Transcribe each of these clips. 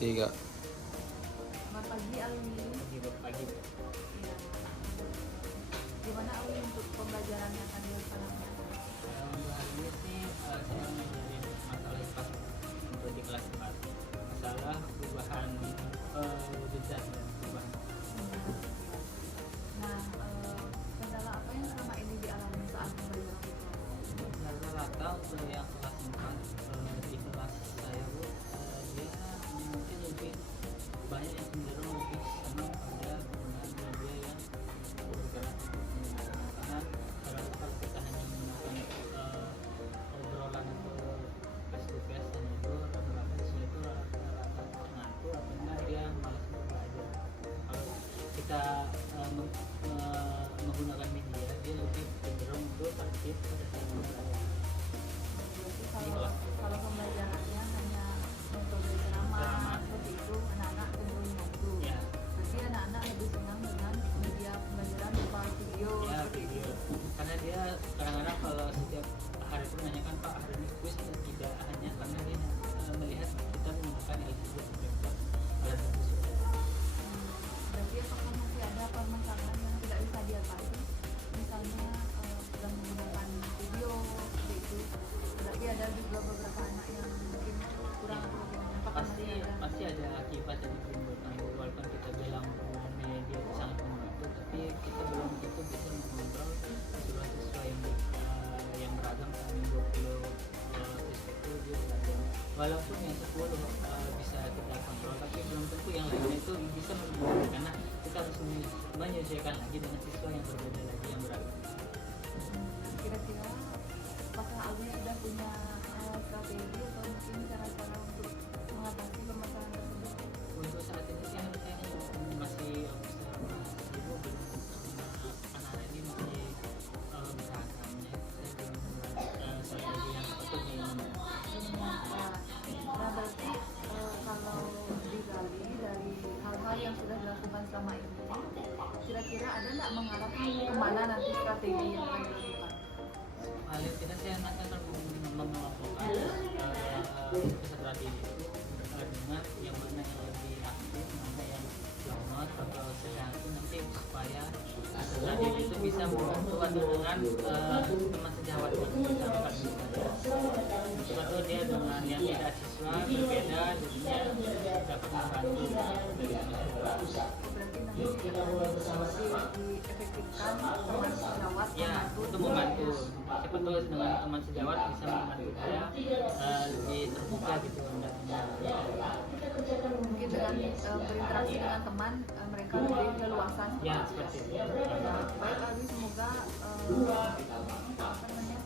3. Selamat pagi Alwi. Pagi. Iya. Gimana Alwi untuk pembelajaran yang akan dilaksanakan? Untuk hari ini sih saya ngajarin masalah IPA untuk di kelas 4. Masalah perubahan wujud zat dan perubahan. Nah, kendala apa yang selama ini dialami saat pembelajaran itu? Rata-rata untuk yang kelas 4 di kelas saya Bu, dia mungkin lebih banyak yang cenderung lebih senang pada penggunaan media yang bergerak. Karena kalau kita hanya menggunakan obrolan atau face to face dan itu rata-rata di sini itu rata-rata ngantuk atau enggak dia malas untuk belajar. Kalau kita menggunakan media dia lebih cenderung untuk aktif pada saat belajar. Jadi kalau pembelajarannya hanya metode ceramah seperti itu, anak-anak cenderung ngantuk. Ya. Berarti anak-anak lebih senang dengan media pembelajaran berupa video Ya, seperti itu. video. Karena dia kadang-kadang kalau setiap hari itu menanyakan Pak hari ini kuis atau tidak, hanya karena dia melihat kita menggunakan LCD projector alat bagus. Berarti apakah masih ada permasalahan yang tidak bisa diatasi? Misalnya sedang menggunakan video seperti itu. Tapi ada juga beberapa anak yang mungkin kurang program. Apakah Pasti ada akibat yang ditimbulkan walaupun kita bilang media itu sangat membantu, tapi kita belum begitu bisa mengontrol siswa-siswa yang beragam kan 20 siswa itu dia beragam. Walaupun yang 10 bisa kita kontrol, tapi belum tentu yang lainnya itu bisa mengontrol karena kita harus menyesuaikan lagi dengan siswa yang berbeda lagi yang beragam. Kira-kira apakah Alwi sudah punya strategi atau mungkin cara-cara untuk mengatasi permasalahan tersebut? Untuk saat ini sih saya masih observasi Bu, anak-anak ini masih beragamnya. Saya belum membuat strategi yang tepat di mana. Nah, berarti kalau digali dari hal-hal yang sudah dilakukan selama ini, kira-kira ada nggak mengarah kemana nanti strategi yang akan dilakukan? Paling tidak saya nanti akan mengelompokkan peserta didik itu dengan yang mana yang lebih aktif, mana yang lemot atau sedang itu nanti supaya peserta didik itu bisa membantu atau dengan teman sejawat atau dia dengan yang tidak siswa berbeda jadinya dapat membantu. Berarti nanti diefektifkan teman sejawat Ya, untuk membantu. Siapa tahu dengan teman sejawat bisa membantu saya lebih terbuka gitu hendaknya. mungkin dengan berinteraksi dengan teman mereka lebih leluasa. Ya, seperti itu. Baik Alwi, semoga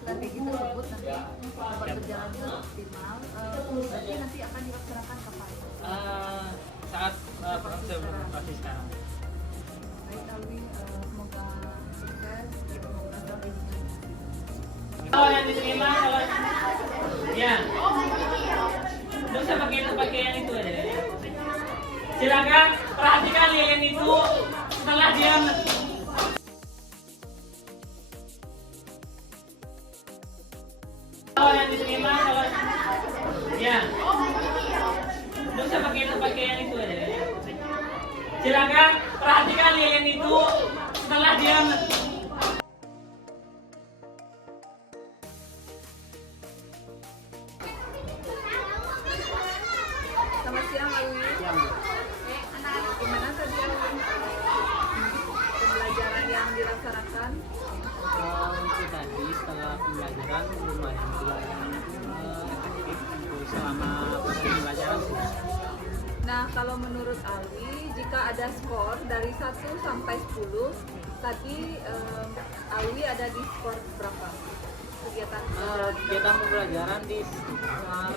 strategi tersebut nanti dapat berjalan dengan optimal. Berarti nanti akan dilaksanakan kapan? Saat observasi sekarang. Baik Alwi, semoga sukses, semoga strateginya. Kalau yang diterima kalau ya nggak usah pakai yang itu aja. Silakan perhatikan lilin itu setelah dia kalau yang diterima kalau ya nggak usah pakai yang itu aja. Silakan perhatikan lilin itu setelah dia Selamat siang Alwi. Gimana tadi Alwi pembelajaran yang dilaksanakan? untuk tadi setelah pembelajaran lumayan efektif untuk selama pembelajaran. Nah, kalau menurut Alwi, jika ada skor dari 1 sampai 10, tadi Alwi ada di skor berapa? Kegiatan Kegiatan pembelajaran di sekitar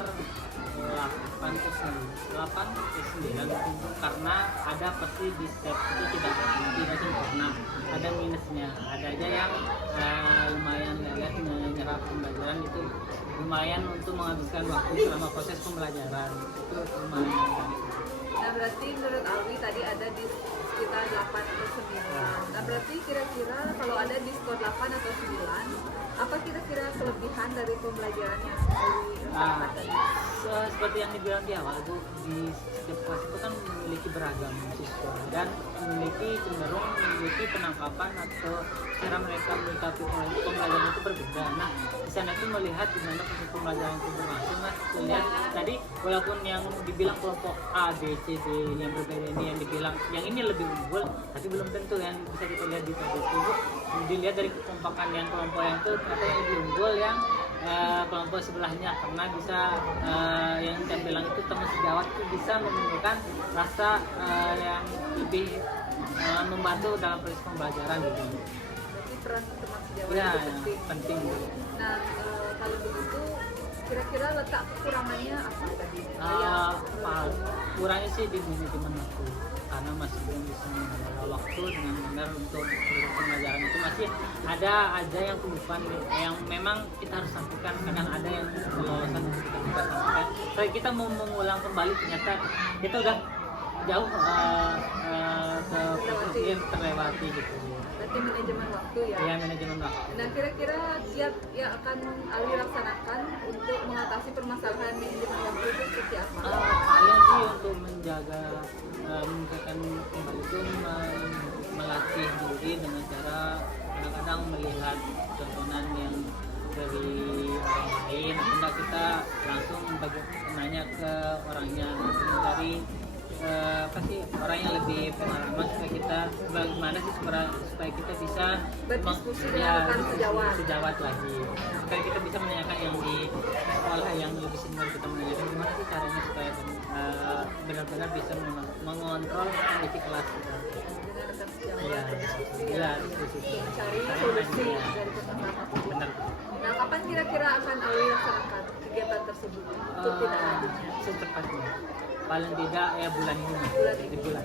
8 ke 9 karena ada pasti di step itu tidak sempurna, ada minusnya, ada aja yang lumayan lelet menyerap pembelajaran itu lumayan untuk menghabiskan waktu selama proses pembelajaran itu lumayan. Nah, berarti menurut Alwi tadi ada di kita 8 atau 9. Nah berarti kira-kira kalau ada diskon 8 atau 9, apa kira-kira kelebihan dari pembelajaran yang Ah, dapatkan tadi? seperti yang dibilang di awal Bu, di setiap kelas itu kan memiliki beragam siswa dan memiliki penangkapan atau cara mereka menyikapi pembelajaran itu berbeda. Nah, di sana itu melihat gimana proses pembelajaran itu berlangsung. Mas lihat tadi walaupun yang dibilang kelompok A, B, C, D yang berbeda ini yang dibilang yang ini lebih unggul, tapi belum tentu yang bisa kita lihat di tadi itu Bu. Dilihat dari kekompakan yang kelompok yang itu ternyata yang lebih unggul yang kelompok sebelahnya karena bisa yang saya bilang itu teman sejawat itu bisa menimbulkan rasa yang lebih membantu dalam proses pembelajaran gitu. Berarti peran teman sejawat Ya, itu penting. penting. Nah kalau begitu kira-kira letak kekurangannya apa tadi? Kurangnya sih di manajemen waktu karena masih belum bisa mengelola waktu dengan benar untuk proses pembelajaran itu masih ada aja yang kelupaan yang memang kita harus sampaikan, kadang ada yang kelolosan untuk kita sampaikan. Kalau kita mau mengulang kembali ternyata kita udah jauh ke proses yang terlewati gitu. Berarti manajemen waktu ya? Ya, manajemen waktu. Nah kira-kira kiat yang akan Ali laksanakan untuk mengatasi permasalahan manajemen waktu itu seperti apa? Paling sih untuk menjaga meningkatkan kembali itu melatih diri dengan cara kadang-kadang melihat tontonan yang dari orang lain atau enggak kita langsung nanya ke orangnya mencari apa sih orang yang lebih pengalaman supaya kita bagaimana sih supaya kita bisa Berdiskusi dengan rekan sejawat lagi supaya kita bisa menanyakan yang di sekolah yang lebih senior, kita menanyakan gimana sih caranya supaya benar-benar bisa mengontrol kondisi kelas kita. Dengan rekan sejawat Iya, berdiskusi iya, ya, diskusi. untuk mencari solusi dari permasalahan tersebut. Benar. Nah kapan kira-kira akan Ali laksanakan kegiatan tersebut untuk tidak lanjutnya? Secepatnya paling tidak ya bulan ini di bulan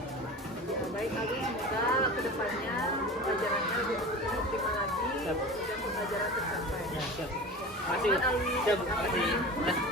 Ya, baik Ali, semoga kedepannya pembelajarannya lebih optimal lagi Siap. dan pembelajaran tercapai. ya siap. Selamat, Ali. Siap. Terima kasih.